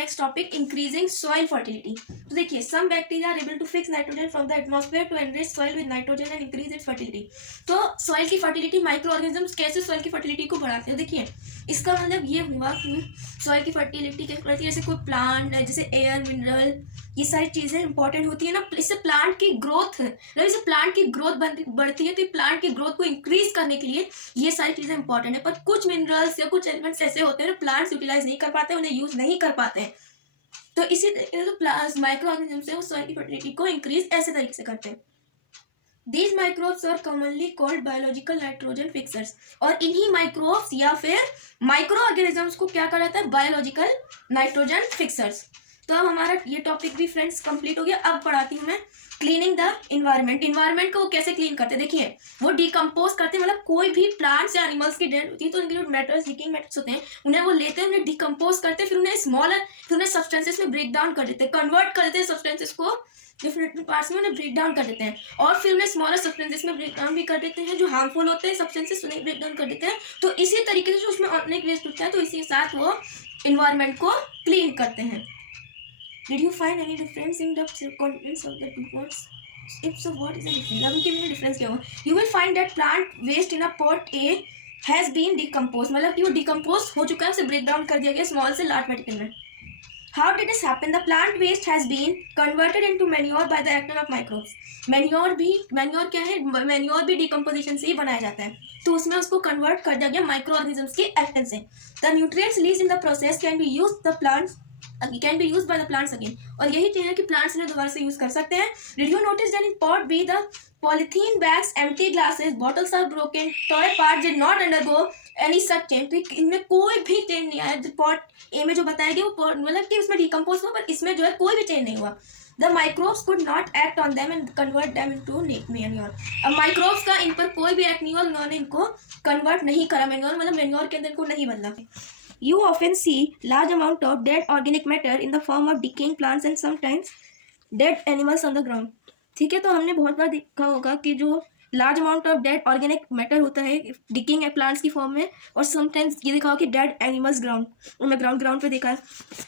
Next topic increasing soil fertility. तो देखिए, some bacteria are able to fix nitrogen from the atmosphere to enrich soil with nitrogen and increase its fertility. तो soil की fertility, microorganisms कैसे soil की fertility को बढ़ाते हैं। देखिए, इसका मतलब ये हुआ कि सॉइल की फर्टिलिटी कैसे बढ़ती है, जैसे कोई प्लांट है, जैसे एयर, मिनरल, ये सारी चीज़ें इंपॉर्टेंट होती है ना। इससे प्लांट की ग्रोथ, मतलब इससे प्लांट की ग्रोथ बढ़ती है, तो प्लांट की ग्रोथ को इंक्रीज करने के लिए ये सारी चीज़ें इंपॉर्टेंट है। पर कुछ मिनरल्स या कुछ एलिमेंट्स ऐसे होते हैं प्लांट्स यूटिलाइज नहीं कर पाते, उन्हें यूज नहीं कर पाते हैं। तो इसी तरीके से माइक्रो ऑर्गेनिज्म से वो सॉइल की फर्टिलिटी को इंक्रीज ऐसे तरीके से करते हैं। These microbes are commonly called biological nitrogen fixers। और इन्हीं माइक्रोब्स या फिर माइक्रो ऑर्गेनिजम्स को क्या कहा जाता है, बायोलॉजिकल नाइट्रोजन फिक्सर्स। तो अब हमारा ये टॉपिक भी फ्रेंड्स कंप्लीट हो गया। अब पढ़ाती हूँ मैं क्लीनिंग द इन्वायरमेंट। इन्वायरमेंट को वो कैसे क्लीन करते हैं। देखिए, वो डिकम्पोज करते हैं, मतलब कोई भी प्लांट्स या एनिमल्स की डेड होती है तो उनके जो मैटर्स, लीकिंग मैटर्स होते हैं, उन्हें वो लेते हैं, उन्हें डिकम्पोज करते हैं, फिर उन्हें सब्सटेंसेस में ब्रेक डाउन कर देते हैं, कन्वर्ट कर देते हैं सब्सटेंसेस को डिफरेंट पार्ट्स में, उन्हें ब्रेक डाउन कर देते हैं, और फिर उन्हें स्मॉलर सब्सटेंसेस में ब्रेक डाउन भी कर देते हैं, जो हार्मफुल होते हैं सब्सटेंसेस उन्हें ब्रेक डाउन कर देते हैं। तो इसी तरीके से जो उसमें ऑर्गेनिक वेस्ट होता है, तो इसी के साथ वो इन्वायरमेंट को क्लीन करते हैं। Did you find any difference in the contents of the two pots? If so, what is the difference? अब इनके में difference क्या होगा? You will find that plant waste in a pot A has been decomposed। मतलब कि वो decompose हो चुका है, उसे ब्रेक डाउन कर दिया गया स्मॉल से लार्ज पार्टिकल में। How did this happen? The plant waste has been converted into manure by the action of microbes। Manure क्या है, मैन्योर भी डिकम्पोजिशन से ही बनाया जाता है, तो उसमें उसको कन्वर्ट कर दिया गया माइक्रो ऑर्गेनिजम्स के एक्शन से। The nutrients released in the process can be used by the plants again। और यही चीज है कि प्लांट्स ने दोबारा से यूज कर सकते हैं। Did you notice that in pot B the polythene bags, empty glasses, bottles are broken, toy parts did not undergo any such change। तो इनमें कोई भी चेंज नहीं आया। पॉट ए में जो बताया गया वो मतलब कि उसमें डिकम्पोज हुआ, पर इसमें जो है कोई भी चेंज नहीं हुआ। The microbes could not act on them and convert them into manure। अब माइक्रोब्स का इन पर कोई भी एक्ट नहीं हुआ, उन्होंने इनको कन्वर्ट नहीं करा मैन्योर, मतलब मैन्योर के अंदर को नहीं बदला। You often see large amount of dead organic matter in the form of decaying plants and sometimes dead animals on the ground। ठीक है, तो हमने बहुत बार देखा होगा कि जो large amount of dead organic matter होता है डिकिंग प्लांट्स की फॉर्म में, और समटाइम्स ये देखा होगा कि डेड एनिमल्स ग्राउंड, उनमें ग्राउंड पे देखा है।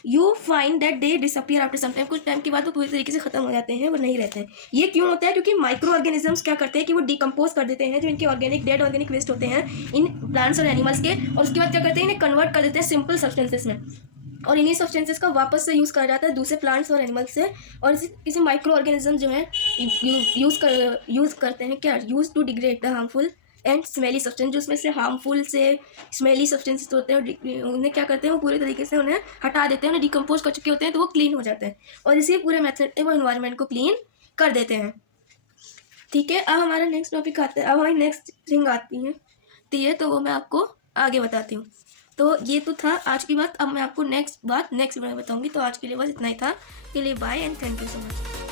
You find that they disappear after some time. कुछ टाइम के बाद वो पूरी तरीके से खत्म हो जाते हैं, वो नहीं रहते हैं। ये क्यों होता है, क्योंकि माइक्रो ऑर्गेनिजम्स क्या करते हैं कि वो डिकम्पोज कर देते हैं जो इनके डेड ऑर्गेनिक वेस्ट होते हैं इन प्लांट्स और एनिमल्स के, और उसके बाद क्या करते हैं, इन्हें कन्वर्ट कर देते हैं सिंपल सब्सटेंसेस में, और इन्हीं सब्सटेंसेस का वापस से यूज़ करा जाता है दूसरे प्लांट्स और एनिमल्स से। और किसी माइक्रो ऑर्गेनिज्म जो है यूज़ करते हैं क्या, use to degrade the harmful and smelly substance. जो उसमें से हार्मफुल से स्मेली सब्सटेंसेस होते हैं, उन्हें क्या करते हैं, वो पूरे तरीके से उन्हें हटा देते हैं, उन्हें डिकम्पोज कर चुके होते हैं, तो वो क्लीन हो जाते हैं, और इसी पूरे मेथड से वो इन्वायरमेंट को क्लीन कर देते हैं। ठीक है, अब हमारा नेक्स्ट टॉपिक आता है, अब हमारी नेक्स्ट थिंग आती है, तो वो मैं आपको आगे बताती हूँ। तो ये तो था आज की बात। अब मैं आपको नेक्स्ट वीडियो में बताऊंगी। तो आज के लिए बस इतना ही था। के लिए bye and thank you so much.